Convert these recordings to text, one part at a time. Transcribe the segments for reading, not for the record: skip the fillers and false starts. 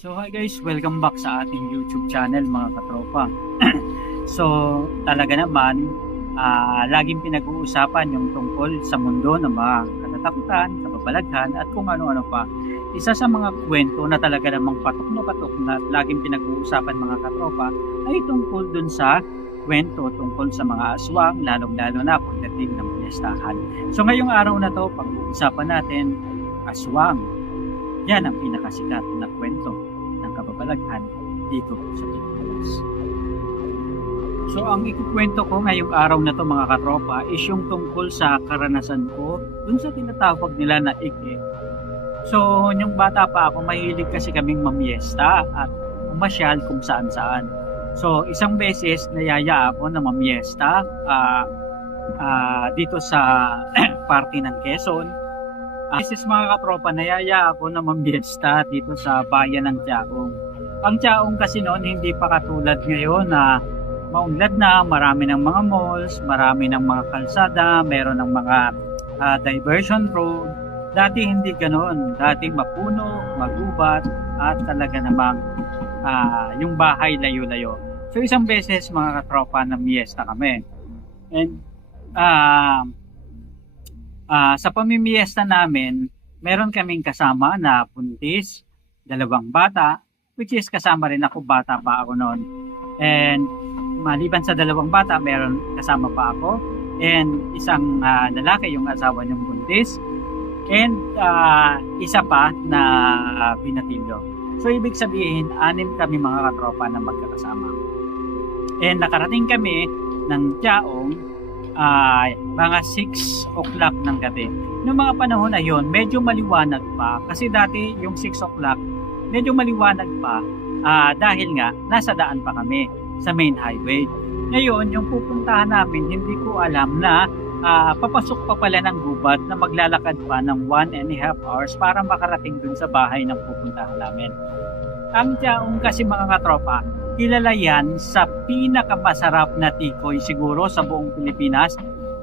So hi guys, welcome back sa ating YouTube channel mga katropa. So talaga naman, laging pinag-uusapan yung tungkol sa mundo ng mga katatakutan, kababalaghan at kung ano-ano pa. Isa sa mga kwento na talaga namang patok na laging pinag-uusapan mga katropa ay tungkol dun sa kwento tungkol sa mga aswang, lalong-lalo na pagdating ng piyestahan. So ngayong araw na to, pag-uusapan natin aswang. Yan ang pinakasikat na kwento ng kababalaghan dito sa Pilipinas. So ang ikukwento ko ngayong araw na to mga katropa is yung tungkol sa karanasan ko dun sa tinatawag nila na ik-ik. So yung bata pa ako, mahilig kasi kaming mamiesta at umasyal kung saan-saan. So isang beses nayaya ako na mamiesta dito sa party ng Quezon. Beses mga katropa, nayaya ako na mamiesta dito sa bayan ng Tiaong. Ang Tiaong kasi noon hindi pa katulad ngayon na maunlad na, marami ng mga malls, marami ng mga kalsada, meron ng mga diversion road. Dati hindi ganoon. Dati mapuno, magubat, at talaga namang yung bahay layo-layo. So isang beses mga katropa na miesta kami. And sa pamimiesta namin, meron kaming kasama na buntis, dalawang bata, which is kasama rin ako, bata pa ako noon. And maliban sa dalawang bata, meron kasama pa ako, and isang lalaki, yung asawa niyong buntis, and isa pa na binatilyo. So ibig sabihin, 6 kami mga katropa na magkakasama. And nakarating kami ng Tiaong mga 6 o'clock ng gabi. Noong mga panahon na yon, medyo maliwanag pa. Kasi dati yung 6 o'clock, medyo maliwanag pa dahil nga nasa daan pa kami sa main highway. Ngayon, yung pupuntahan namin, hindi ko alam na papasok pa pala ng gubat na maglalakad pa ng 1.5 hours para makarating dun sa bahay ng pupuntahan namin. Ang Tiaong kasi mga katropa, kilala yan sa pinakamasarap na tikoy siguro sa buong Pilipinas.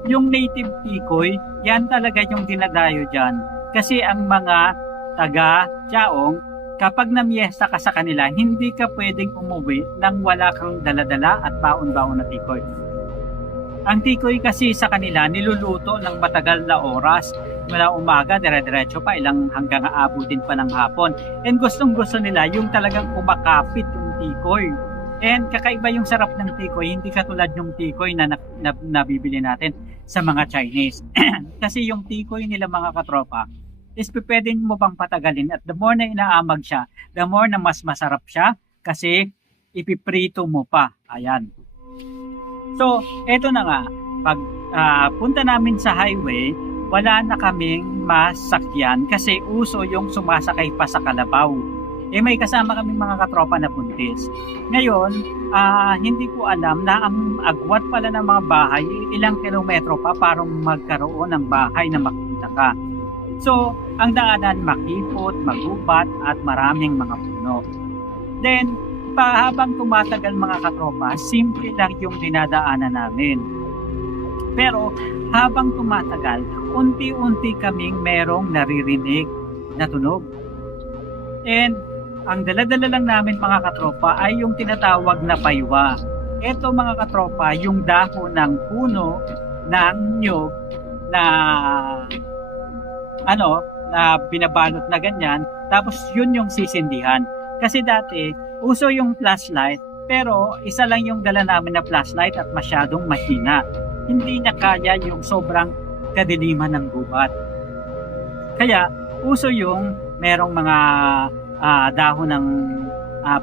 Yung native tikoy, yan talaga yung dinadayo dyan. Kasi ang mga taga Tiaong, kapag namiesta ka sa kanila, hindi ka pwedeng umuwi nang wala kang daladala at baon-baon na tikoy. Ang tikoy kasi sa kanila, niluluto ng matagal na oras. Mula umaga, dire-diretso pa, hanggang aabutin pa ng hapon. And gustong-gusto nila yung talagang kumakapit yung tikoy. And kakaiba yung sarap ng tikoy, hindi katulad yung tikoy na nabibili natin sa mga Chinese. Kasi yung tikoy nila mga katropa, is pwede mo bang patagalin, at the more na inaamag siya, the more na mas masarap siya kasi ipiprito mo pa. Ayan. So, eto na nga, pag punta namin sa highway, wala na kaming masakyan kasi uso yung sumasakay pa sa kalabaw. May kasama kaming mga katropa na buntis. Ngayon, hindi ko alam na ang agwat pala ng mga bahay, ilang kilometro pa para magkaroon ng bahay na makita ka. So, ang daanan makipot, magubat, at maraming mga puno. Then, habang tumatagal mga katropa, simple lang yung dinadaanan namin. Pero, habang tumatagal, unti-unti kaming merong naririnig na tunog. And, ang dala-dala lang namin mga katropa ay yung tinatawag na paywa. Ito mga katropa, yung dahon ng puno ng nyug na na binabalot na ganyan, tapos yun yung sisindihan. Kasi dati, uso yung flashlight, pero isa lang yung dala namin na flashlight at masyadong mahina. Hindi niya kaya yung sobrang kadiliman ng gubat. Kaya, uso yung merong mga dahon ng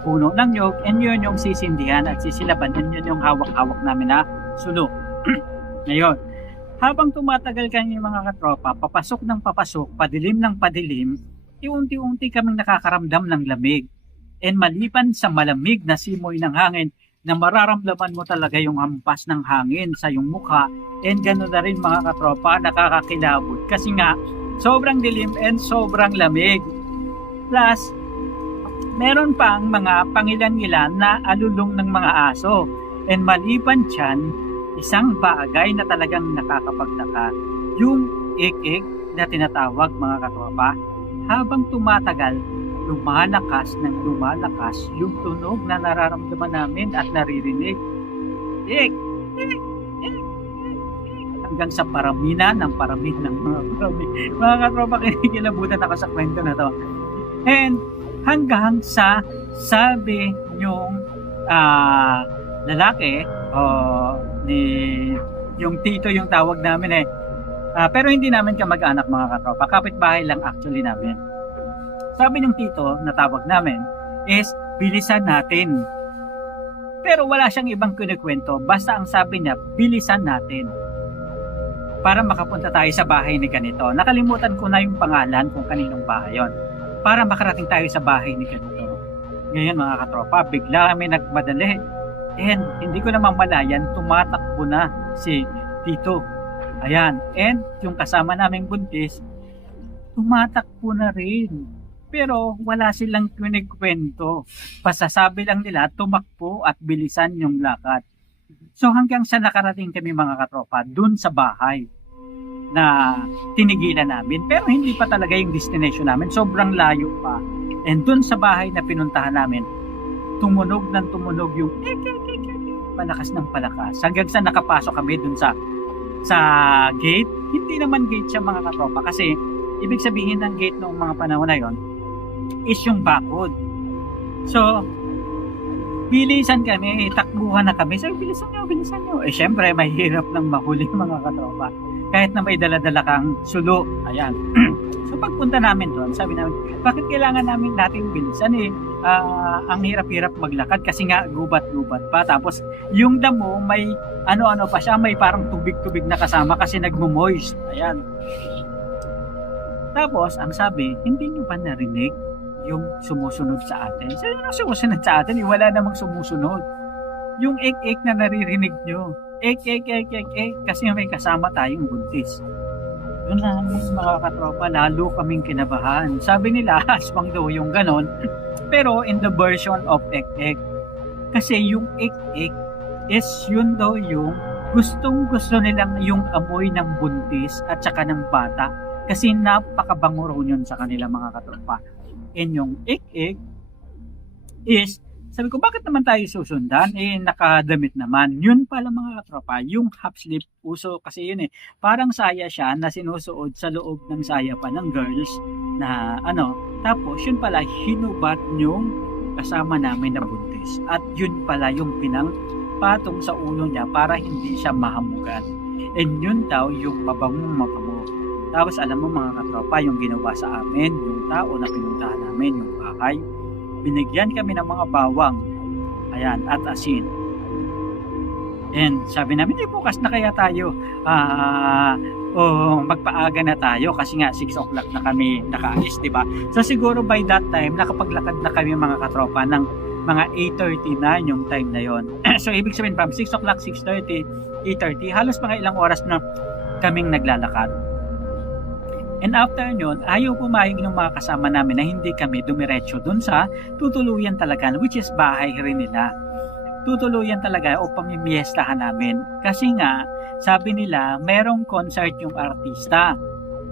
puno ng nyug, and yun yung sisindihan at sisilaban, yun yung hawak-hawak namin na sulo. Ngayon, habang tumatagal kami mga katropa, papasok ng papasok, padilim ng padilim, unti-unti kaming nakakaramdam ng lamig. And maliban sa malamig na simoy ng hangin, na mararamdaman mo talaga yung hampas ng hangin sa iyong mukha, and gano'n na rin mga katropa, nakakakilabot. Kasi nga, sobrang dilim and sobrang lamig. Plus, meron pang mga pangilan-ilan na alulong ng mga aso. And maliban dyan, isang bagay na talagang nakakapagtaka, yung ik-ik na tinatawag mga katropa, habang tumatagal, lumalakas ng lumalakas yung tunog na nararamdaman namin at naririnig. Ik, ik, ik, ik, ik. Hanggang sa paraminan ng mga parami. Mga katropa, kinikilabutan ako sa kwento na to. And hanggang sa sabi yung lalaki ni yung tito yung tawag namin pero hindi namin kamag-anak mga katropa, kapitbahay lang actually namin. Sabi ng tito na tawag namin is bilisan natin, pero wala siyang ibang kinikwento, basta ang sabi niya bilisan natin para makapunta tayo sa bahay ni ganito. Nakalimutan ko na yung pangalan kung kaninong bahay yon, para makarating tayo sa bahay ni ganito. Ngayon mga katropa, bigla kami nagmadali. And hindi ko na mamalayan, tumatakbo na si Tito. Ayan. And yung kasama naming buntis, tumatakbo na rin. Pero wala silang kwento. Pasasabi lang nila, tumakbo at bilisan yung lakad. So hanggang sa nakarating kami mga katropa, dun sa bahay na tinigilan namin. Pero hindi pa talaga yung destination namin. Sobrang layo pa. And dun sa bahay na pinuntahan namin, tumunog yung palakas ng palakas. Hanggang sa nakapasok kami dun sa gate. Hindi naman gate siya mga katropa, kasi ibig sabihin ng gate noong mga panahon na yon is yung bakod. So, bilisan kami, takbuhan na kami. Sabi, bilisan nyo. Syempre, mahirap nang mahuli mga katropa. Kahit na may dala-dala kang sulo. Ayan. So pagpunta namin doon, sabi namin, bakit kailangan natin bilisan ang hirap-hirap maglakad kasi nga gubat-gubat pa. Tapos yung damo may ano-ano pa siya, may parang tubig-tubig na kasama kasi nagmo-moist. Ayan. Tapos ang sabi, hindi nyo ba narinig yung sumusunod sa atin? Sabi nyo sumusunod sa atin, wala namang sumusunod. Yung ek-ek na naririnig nyo. Ek, kasi may kasama tayong buntis. Yun lang mga katropa, lalo kaming kinabahan. Sabi nila, aswang daw yung ganon, pero in the version of ek-ek. Kasi yung ek-ek is yun daw yung gustong-gusto nilang yung amoy ng buntis at saka ng bata. Kasi napakabango raw yun sa kanila mga katropa. And yung ek-ek is, sabi ko, bakit naman tayo susundan? Nakadamit naman. Yun pala mga katropa, yung half sleeve, uso kasi yun parang saya siya na sinusuot sa loob ng saya pa ng girls na tapos yun pala, hinubat yung kasama namin na buntis. At yun pala yung pinangpatong sa ulo niya para hindi siya mahamugan. And yun daw yung mabango. Tapos alam mo mga katropa, yung ginawa sa amin, yung tao na pinuntahan namin, yung bahay, binigyan kami ng mga bawang, ayan, at asin. And sabi namin, bukas na kaya tayo magpaaga na tayo kasi nga 6 o'clock na kami nakaalis, di ba? So siguro by that time nakapaglakad na kami mga katropa ng mga 8:30 na yung time na yon. So ibig sabihin from 6 o'clock, 6:30, 8:30, halos mga ilang oras na kaming naglalakad. And after nyon, ayaw pumayag ng mga kasama namin na hindi kami dumiretso dun sa tutuluyan talaga, which is bahay rin nila. Tutuluyan talaga o pamimiestahan namin. Kasi nga, sabi nila, merong concert yung artista.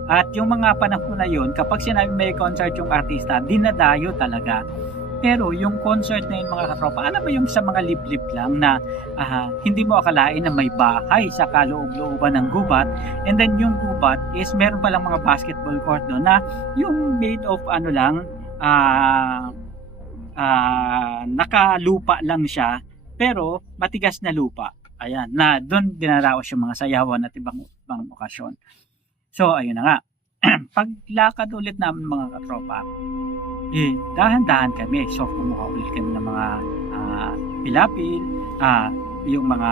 At yung mga panahon na yun, kapag sinabi may concert yung artista, dinadayo talaga. Pero yung concert na yun mga katropa, alam mo yung sa mga liblib lang na hindi mo akalain na may bahay sa kaloob-looban ng gubat. And then yung gubat is meron palang mga basketball court doon na yung made of nakalupa lang siya, pero matigas na lupa. Ayan, na doon dinaraos yung mga sayawan at ibang okasyon. So ayun na nga. Paglakad ulit namin mga katropa, dahan-dahan kami. So, kumuha ulit kami ng mga pilapil, yung mga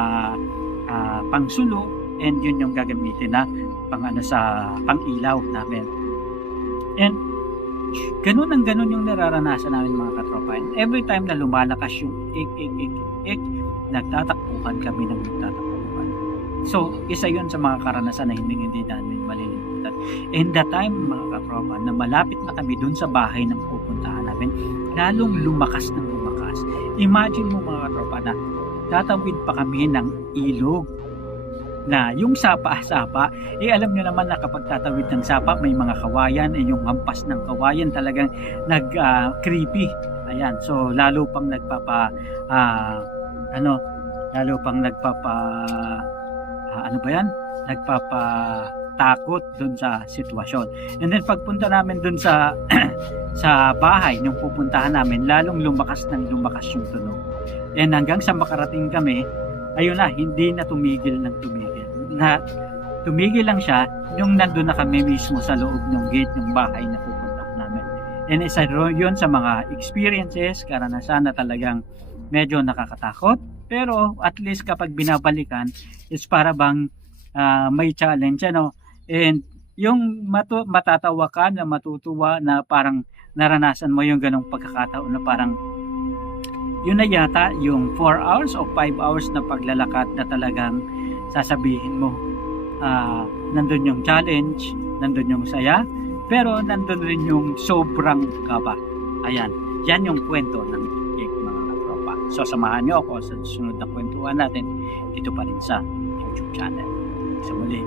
pangsulo, and yun yung gagamitin na pang-ilaw namin. And ganun yung nararanasan namin mga katropa. And every time na lumalakas yung ik, nagtatakbuhan kami ng nagtatakbuhan. So, isa yun sa mga karanasan na hindi namin malilimutan. And the time mga katropa na malapit na kami dun sa bahay ng pupuntahan namin, lalong lumakas. Imagine mo mga katropa na tatawid pa kami ng ilog. na yung sapa-sapa, alam nyo naman na kapag tatawid ng sapa, may mga kawayan, yung hampas ng kawayan talagang creepy. Ayan, so lalo pang lalo pang ano ba yan? Nagpapatakot dun sa sitwasyon. And then pagpunta namin dun sa sa bahay, nung pupuntahan namin, lalong lumakas yung tunog. And hanggang sa makarating kami, ayun na, hindi na tumigil. Tumigil lang siya nung nandun na kami mismo sa loob ng gate ng bahay na pupuntahan namin. And isa yun sa mga experiences, karanasan na talagang medyo nakakatakot. Pero at least kapag binabalikan, is para bang may challenge, ano? And yung matatawa ka na matutuwa na parang naranasan mo yung ganong pagkakataon na parang yun na yata yung 4 hours o 5 hours na paglalakad na talagang sasabihin mo nandun yung challenge, nandun yung saya, pero nandun rin yung sobrang kaba. Ayan, yan yung kwento ng cake, mga katropa. So samahan nyo ako sa susunod na kwentuhan natin dito pa rin sa YouTube channel. Sa muli.